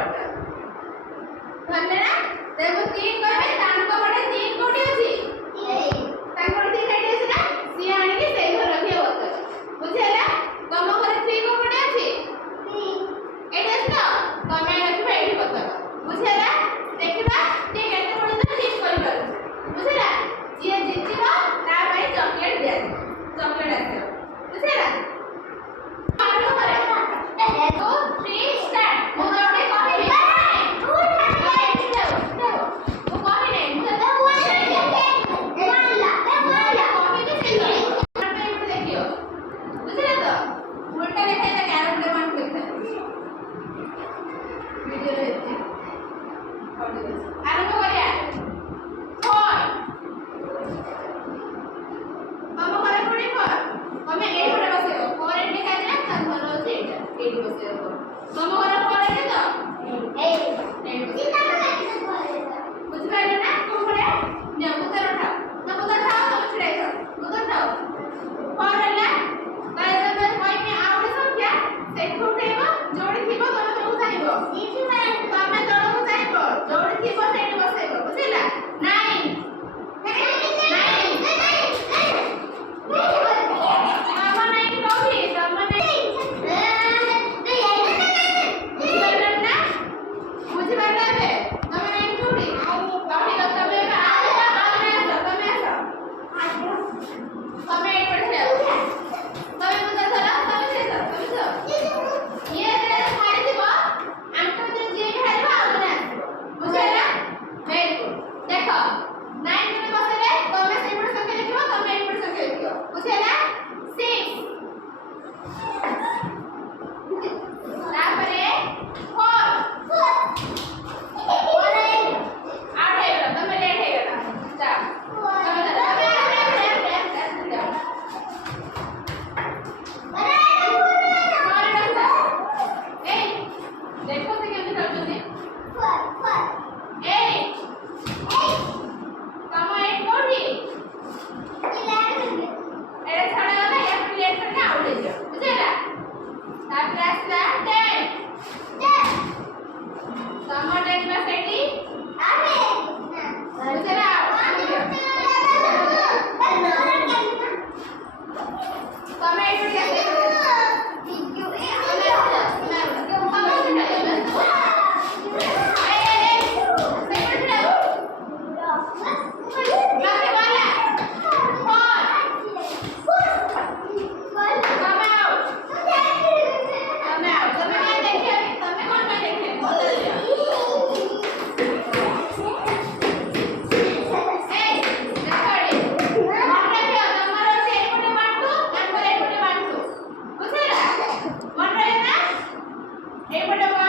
ଏପଟ ଧରିଲେ ନା ଦେଖ 3 କହିବେ ତାଙ୍କ ପଟେ 3 କୋଠି ଅଛି ତାଙ୍କର 3 ଏଠି ଅଛି ନା ସିଏ ଆଣିକି ସେଇ ଘର ରଖିବ ବୋତଲ ବୁଝିହେଲା ତମ ଘରେ 3 କୋଠି ଅଛି ଏଠି ଅଛି ତ ତମେ ରଖିବ ଏଠି ବୋତଲ ବୁଝିହେଲା ଦେଖିବା କିଏ କେତେ ପର୍ଯ୍ୟନ୍ତ ଠିକ୍ କରିପାରୁଛି ବୁଝିଲା ଯିଏ ଜିତିବ ତା ପାଇଁ ଚକୋଲେଟ୍ ଦିଆଯିବ ଚକୋଲେଟ୍ ଆସିବ ବୁଝିହେଲା ଆରମ୍ଭ କର 1 2 3 ଷ୍ଟାର୍ଟ ମୁଁ ଯୋଉଠି କହିବି ଏପଟେ